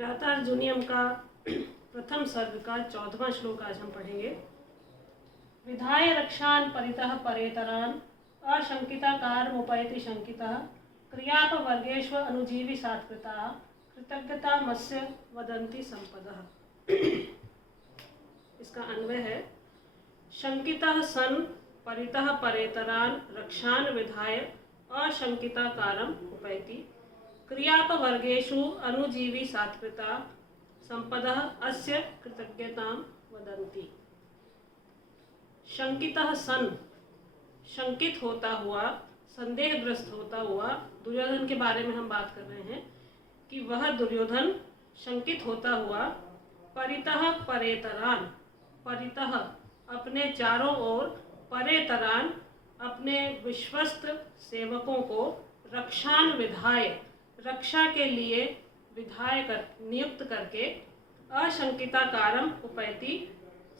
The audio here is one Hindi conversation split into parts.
किरातार्जुनीयम का प्रथम सर्ग का 14वां श्लोक आज हम पढ़ेंगे। विधाय रक्षान परितः परेतरान अशंकिताकार मुपैति शंकितः क्रियापवर्गेष्व अनुजीवी सात्कृता कृतज्ञता मत्स्य वदन्ति संपदः। इसका अन्वय है, शंकितः सन परितः परेतरान रक्षान विधाय अशंकिताकारम उपैति क्रियापवर्गेषु अनुजीवी सात्कृता संपदः अस्य कृतज्ञतां वदन्ति। शंकितः सन, शंकित होता हुआ, संदेहग्रस्त होता हुआ दुर्योधन के बारे में हम बात कर रहे हैं कि वह दुर्योधन शंकित होता हुआ परितः परेतरान, परितः अपने चारों ओर, परेतरान अपने विश्वस्त सेवकों को, रक्षान विधाय रक्षा के लिए विधाय कर नियुक्त करके अशंकिताकारम उपैति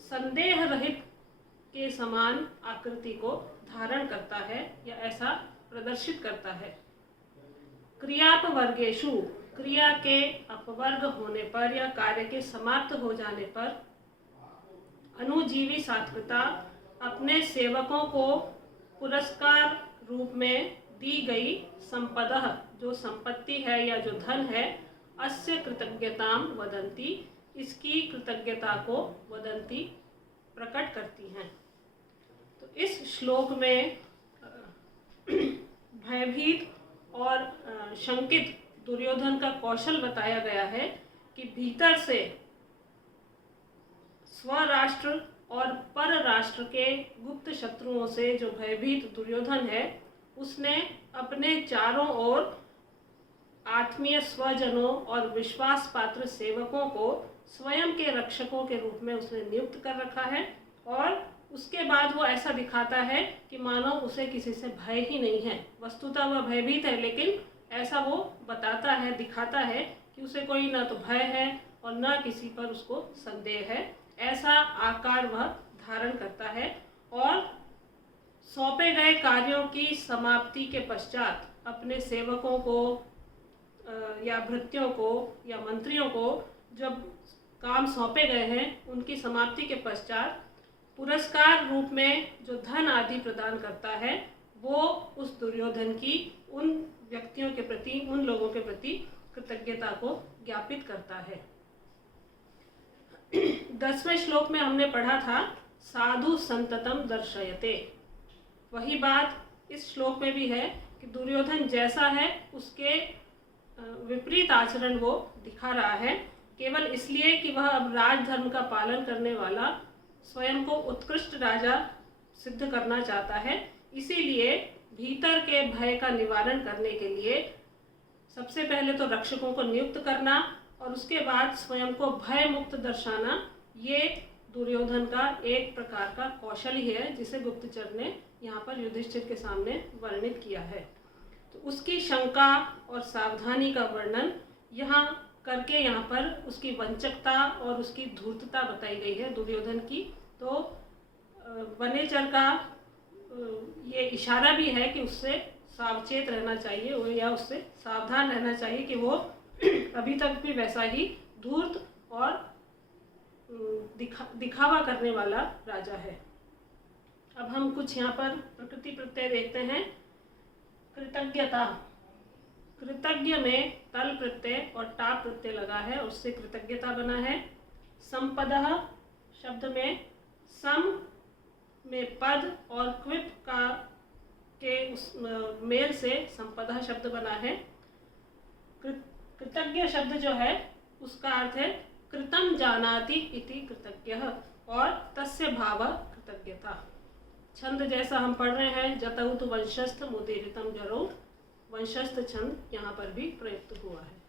संदेह रहित के समान आकृति को धारण करता है या ऐसा प्रदर्शित करता है। क्रियापवर्गेषु, क्रिया के अपवर्ग होने पर या कार्य के समाप्त हो जाने पर, अनुजीवी सात्कृता अपने सेवकों को पुरस्कार रूप में दी गई संपदा, जो संपत्ति है या जो धन है, अस्य कृतज्ञताम वदन्ति, इसकी कृतज्ञता को वदन्ति प्रकट करती हैं। तो इस श्लोक में भयभीत और शंकित दुर्योधन का कौशल बताया गया है कि भीतर से स्वराष्ट्र और पर राष्ट्र के गुप्त शत्रुओं से जो भयभीत दुर्योधन है, उसने अपने चारों ओर आत्मीय स्वजनों और विश्वास पात्र सेवकों को स्वयं के रक्षकों के रूप में उसने नियुक्त कर रखा है। और उसके बाद वो ऐसा दिखाता है कि मानो उसे किसी से भय ही नहीं है। वस्तुतः वह भयभीत है, लेकिन ऐसा वो बताता है, दिखाता है कि उसे कोई ना तो भय है और ना किसी पर उसको संदेह है। ऐसा आकार वह धारण करता है और सौंपे गए कार्यों की समाप्ति के पश्चात अपने सेवकों को या भृत्यों को या मंत्रियों को जब काम सौंपे गए हैं, उनकी समाप्ति के पश्चात पुरस्कार रूप में जो धन आदि प्रदान करता है, वो उस दुर्योधन की उन व्यक्तियों के प्रति, उन लोगों के प्रति कृतज्ञता को ज्ञापित करता है। 10वें श्लोक में हमने पढ़ा था साधु संततम दर्शयते। वही बात इस श्लोक में भी है कि दुर्योधन जैसा है उसके विपरीत आचरण वो दिखा रहा है, केवल इसलिए कि वह अब राजधर्म का पालन करने वाला, स्वयं को उत्कृष्ट राजा सिद्ध करना चाहता है। इसीलिए भीतर के भय का निवारण करने के लिए सबसे पहले तो रक्षकों को नियुक्त करना और उसके बाद स्वयं को भय मुक्त दर्शाना, ये दुर्योधन का एक प्रकार का कौशल ही है जिसे गुप्तचर ने यहाँ पर युधिष्ठिर के सामने वर्णित किया है। तो उसकी शंका और सावधानी का वर्णन यहाँ करके यहाँ पर उसकी वंचकता और उसकी धूर्तता बताई गई है दुर्योधन की। तो वनेचर का ये इशारा भी है कि उससे सावचेत रहना चाहिए या उससे सावधान रहना चाहिए कि वो अभी तक भी वैसा ही धूर्त और दिखावा करने वाला राजा है। अब हम कुछ यहाँ पर प्रकृति प्रत्यय देखते हैं। कृतज्ञता, कृतज्ञ में तल प्रत्यय और टा प्रत्यय लगा है, उससे कृतज्ञता बना है। संपदः शब्द में सम में पद और क्विप का के उस मेल से संपदः शब्द बना है। कृतज्ञ शब्द जो है उसका अर्थ है कृतं जानाति इति कृतज्ञः और तस्य भाव कृतज्ञता। छंद जैसा हम पढ़ रहे हैं, जतौ तु वंशस्थ मुदीरितं जरौ, वंशस्थ छंद यहाँ पर भी प्रयुक्त हुआ है।